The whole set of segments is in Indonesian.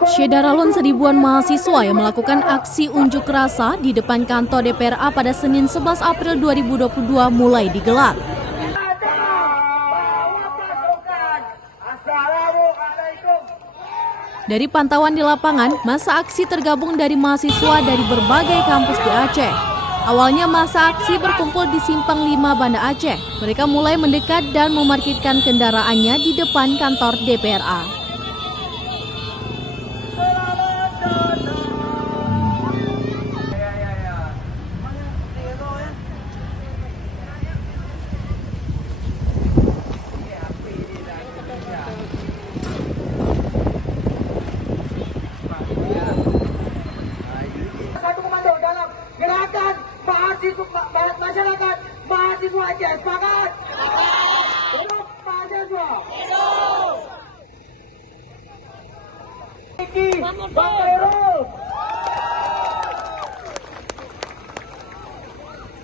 Syedaralun seribuan mahasiswa yang melakukan aksi unjuk rasa di depan kantor DPRA pada Senin 11 April 2022 mulai digelar. Dari pantauan di lapangan, masa aksi tergabung dari mahasiswa dari berbagai kampus di Aceh. Awalnya masa aksi berkumpul di Simpang 5 Banda Aceh. Mereka mulai mendekat dan memarkirkan kendaraannya di depan kantor DPRA. Satu komando dalam gerakan masyarakat mahasiswa Aceh, sepakat? Hidup mahasiswa! Hidup! Bang Khairul!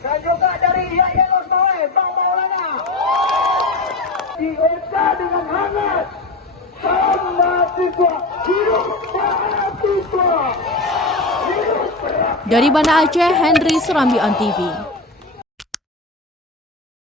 Dan juga dari Yahya Nurbawe, Bang Maulana. Diungkap dengan hangat. Salam mahasiswa! Hidup mahasiswa! Dari Banda Aceh, Henry Surambi on TV.